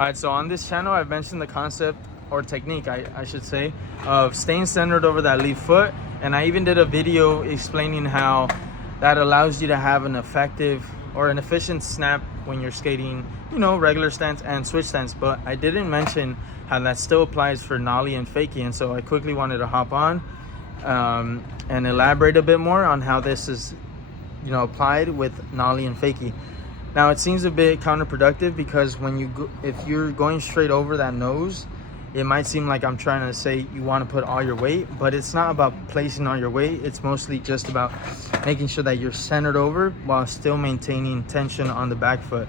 All right, so on this channel, I've mentioned the concept or technique, I should say, of staying centered over that lead foot. And I even did a video explaining how that allows you to have an effective or an efficient snap when you're skating, you know, regular stance and switch stance. But I didn't mention how that still applies for Nollie and Fakie. And so I quickly wanted to hop on and elaborate a bit more on how this is, you know, applied with Nollie and Fakie. Now, it seems a bit counterproductive because when you go, if you're going straight over that nose, it might seem like I'm trying to say you want to put all your weight, but it's not about placing all your weight. It's mostly just about making sure that you're centered over while still maintaining tension on the back foot.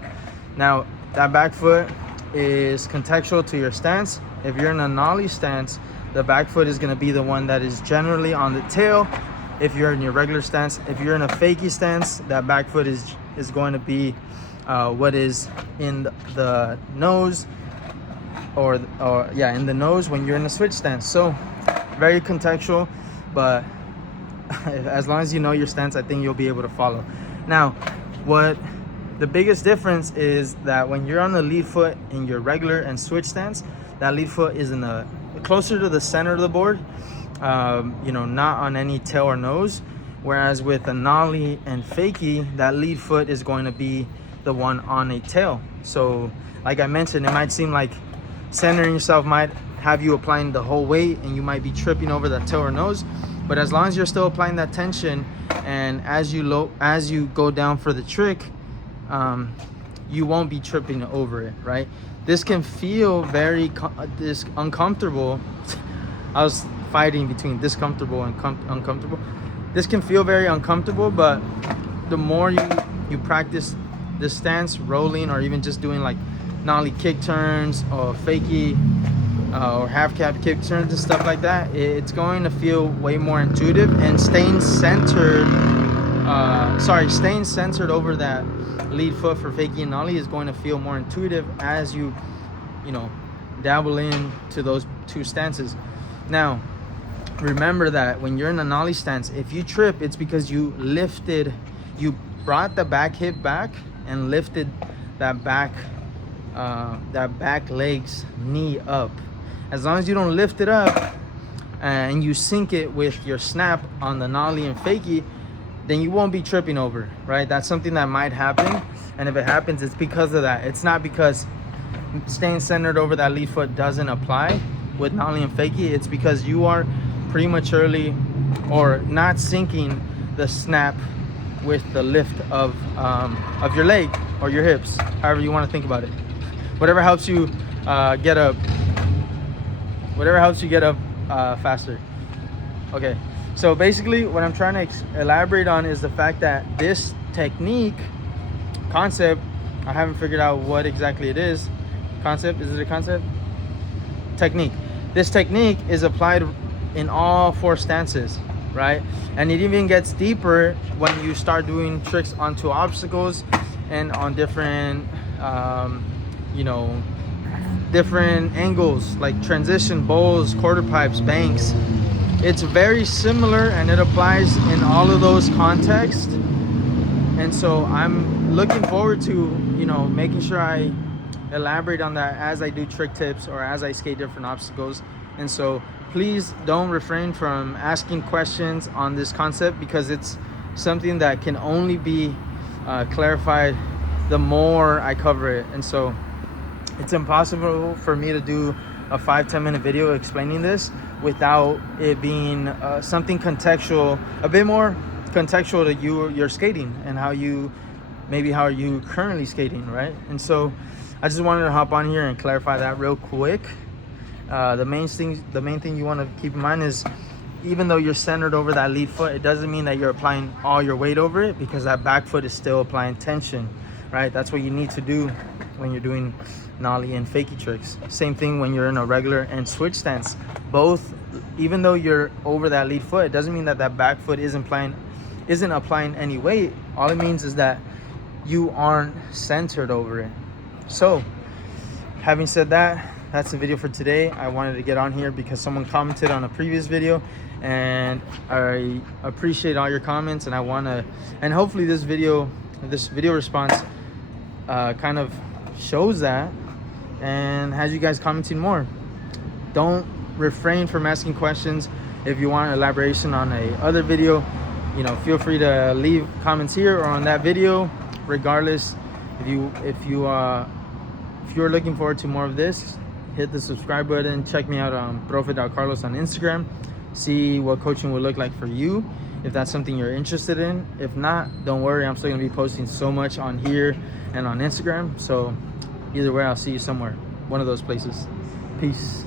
Now, that back foot is contextual to your stance. If you're in a Nollie stance, the back foot is going to be the one that is generally on the tail. If you're in your regular stance, if you're in a Fakie stance, that back foot is going to be what is in the nose, or yeah, in the nose when you're in a switch stance. So very contextual, but as long as you know your stance, I think you'll be able to follow. Now, what the biggest difference is that when you're on the lead foot in your regular and switch stance, that lead foot is in the closer to the center of the board, you know, not on any tail or nose. Whereas with a Nollie and Fakie, that lead foot is going to be the one on a tail. So like I mentioned, it might seem like centering yourself might have you applying the whole weight and you might be tripping over that tail or nose. But as long as you're still applying that tension, and as you go down for the trick, you won't be tripping over it, right? This can feel very uncomfortable. I was fighting between discomfortable and uncomfortable. This can feel very uncomfortable, but the more you practice this stance, rolling, or even just doing like Nollie kick turns or Fakie or half cab kick turns and stuff like that, it's going to feel way more intuitive. And staying centered over that lead foot for Fakie and Nollie is going to feel more intuitive as you know, dabble into those two stances. Now, remember that when you're in a Nollie stance, if you trip, it's because you brought the back hip back and lifted that back leg's knee up. As long as you don't lift it up and you sync it with your snap on the Nollie and Fakie, then you won't be tripping over, right? That's something that might happen, and if it happens, it's because of that. It's not because staying centered over that lead foot doesn't apply with Nollie and Fakie. It's because you are prematurely or not syncing the snap with the lift of your leg or your hips, however you want to think about it. Whatever helps you get up faster. Okay, so basically what I'm trying to elaborate on is the fact that this concept, I haven't figured out what exactly it is. Concept, is it a concept? Technique. This technique is applied in all four stances, right? And it even gets deeper when you start doing tricks onto obstacles and on different you know, different angles like transition, bowls, quarter pipes, banks. It's very similar and it applies in all of those contexts. And so I'm looking forward to, you know, making sure I elaborate on that as I do trick tips or as I skate different obstacles. And so please don't refrain from asking questions on this concept, because it's something that can only be clarified the more I cover it. And so it's impossible for me to do a 5-10 minute video explaining this without it being something contextual, a bit more contextual to your skating and how you currently skating, right? And so I just wanted to hop on here and clarify that real quick. The main thing you want to keep in mind is, even though you're centered over that lead foot, it doesn't mean that you're applying all your weight over it, because that back foot is still applying tension, right? That's what you need to do when you're doing Nollie and Fakie tricks. Same thing when you're in a regular and switch stance. Both, even though you're over that lead foot, it doesn't mean that that back foot isn't applying any weight. All it means is that you aren't centered over it. So, having said that, that's the video for today. I wanted to get on here because someone commented on a previous video, and I appreciate all your comments, and hopefully this video response kind of shows that and has you guys commenting more. Don't refrain from asking questions. If you want elaboration on a other video, you know, feel free to leave comments here or on that video. Regardless, if you're looking forward to more of this, hit the subscribe button. Check me out on profe.carlos on Instagram. See what coaching would look like for you, if that's something you're interested in. If not, don't worry, I'm still gonna be posting so much on here and on Instagram. So either way, I'll see you somewhere, one of those places. Peace.